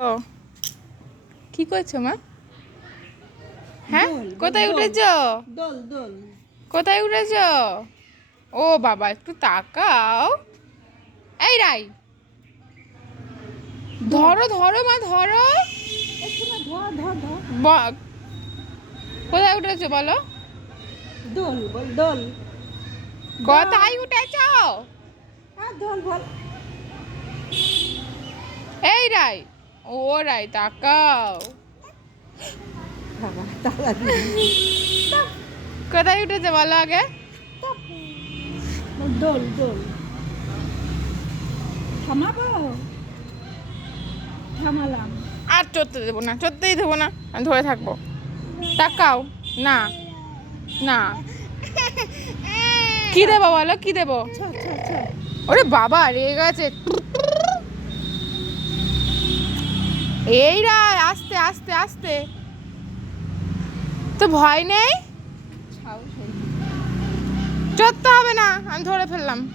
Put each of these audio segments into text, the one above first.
ও। কি করছ মা? হ্যাঁ? কোথায়। উঠেছ? দোল দোল। কোথায় উঠেছ? ও বাবা একটু তাকাও। এই রাই। ধরো ধরো মা ধরো। কোথায় উঠেছো বলো? দোল বল দোল। কোথায় উঠেছ? দোল বল। এই রাই। ও রাই তাকাও কোথায় উঠেছে বলো আগে? দোল দোল। থামাবো? থামালাম। আর চড়তে দেবো না চড়তেই দেবো না আমি ধরে থাকব। তাকাও না না। কি দেবো বলো কি দেবো? ওরে বাবা রেগে গেছে। এই রায় আস্তে আস্তে আস্তে। তো ভয় নেই? চড়তে হবে না আমি ধরে ফেললাম।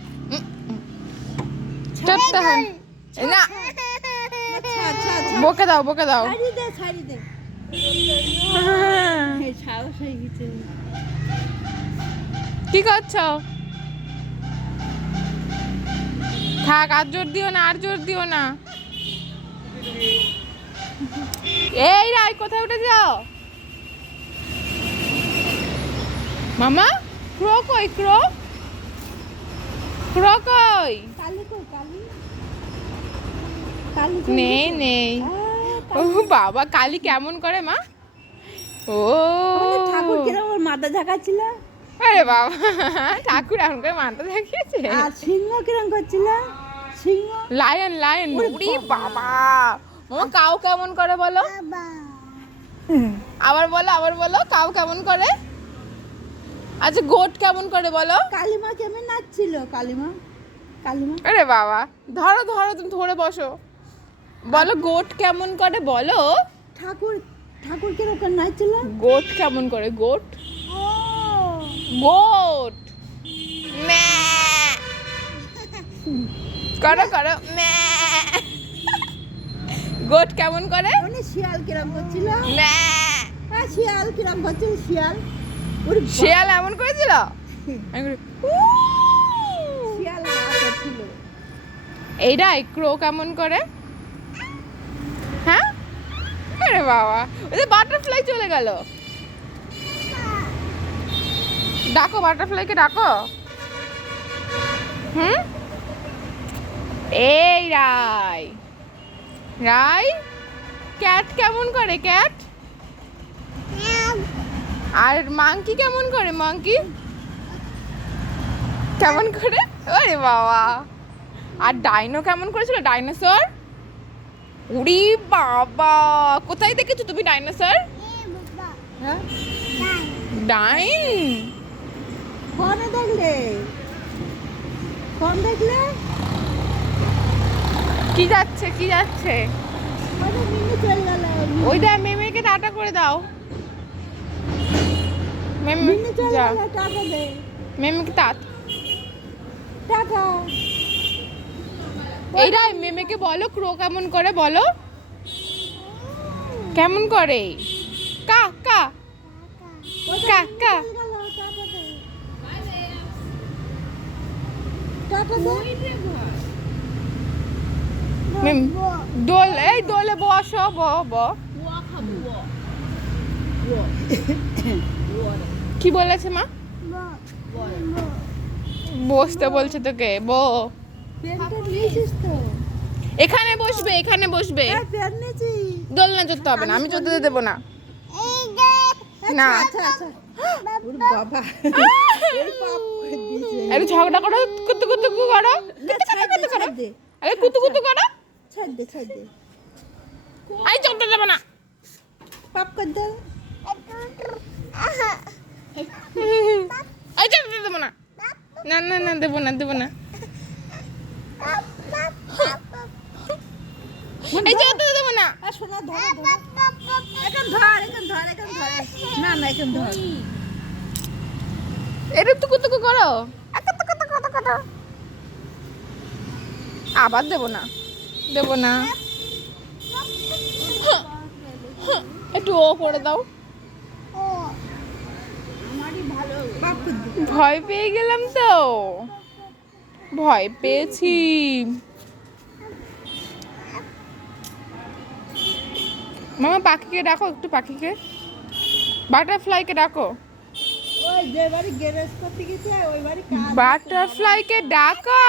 চড়তে হবে। না। বকে দাও বকে দাও। কি করছ? থাক আর জোর দিও না আর জোর দিও না। এই রাই কোথায় উঠে যাও? মামা ক্রো কই ক্রো? ক্রো কই? নেই নেই। ও বাবা কালি কেমন করে মা? ও। ঠাকুর কিরম ওর মাথা ঝাঁকাচ্ছিল? আরে বাবা ঠাকুর এমন করে মাথা দেখিয়েছে আর সিংহ কিরম করছিল? সিংহ? লায়ন লায়ন বাবা। ও কাউ কেমন করে বলো? আবার বলো আবার বলো কাউ কেমন করে? আচ্ছা গোট কেমন করে বলো? কালিমা কেমন নাচছিল? কালিমা? কালিমা? আরে বাবা ধরো ধরো তুমি ধরে বসো। বলো গোট কেমন করে বলো? ঠাকুর ঠাকুর কীরকম নাচছিল? গোট কেমন করে গোট? গোট। ম্যা। করো করো ম্যা। গোট কেমন করে? মানে শিয়াল কিরম করছিল? ম্যা। হ্যাঁ শিয়াল কিরম করছিল শিয়াল। ওর শিয়াল এমন করেছিল? শিয়াল না করছিল এইটা ক্রো কেমন করে? হ্যাঁ? আরে বাবা ওই যে বাটারফ্লাই চলে গেল। ডাকো বাটারফ্লাইকে ডাকো। হুম? এই রাই রাই ক্যাট কেমন করে ক্যাট? আর মাংকি কেমন করে মাংকি? কেমন করে? আরে বাবা। আর ডাইনো কেমন করেছিল ডাইনোসর? উড়ি বাবা। কোথায় দেখেছ তুমি ডাইনোসর? হ্যাঁ? ডাইন। দেখলে। দেখলে? কি যাচ্ছে কি যাচ্ছে? ওইটা মেমেকে টাটা করে দাও। মেম যা। টাটা মেমেকে টাটা। বলো ক্রো কেমন করে বলো। কেমন করে? কা কা। কা কা। টাটা দোল এই দোলে বসো ব ব। কি বলেছে মা? বসতে বলছে তোকে বো। এখানে বসবে এখানে বসবে। দোলনা চড়তে হবে না আমি চড়তে দেবো না। না আচ্ছা আচ্ছা। আরে ঝগড়া করো কুতু কুতু করো। আরে কুতু কুতু করো। ছাড় দে, ছাড় দে। আমি চড়তে দেবো না পাপ কর দে। আমি চড়তে দেবো না না না না দেবো না দেবো না এই চড়তে দেবো না আর শোনা, ধরো, ধরো। এখন ধর, এখন ধর, এখন ধর। না, না, এখন ধর। এটা টুকু টুকু করো আবার দেবো না দেবো না। একটু ও করে দাও। ভয় পেয়ে গেলাম তো। ভয় পেয়েছি। মামা পাখিকে ডাকো একটু পাখিকে। বাটারফ্লাইকে ডাকো। বাটারফ্লাইকে ডাকো।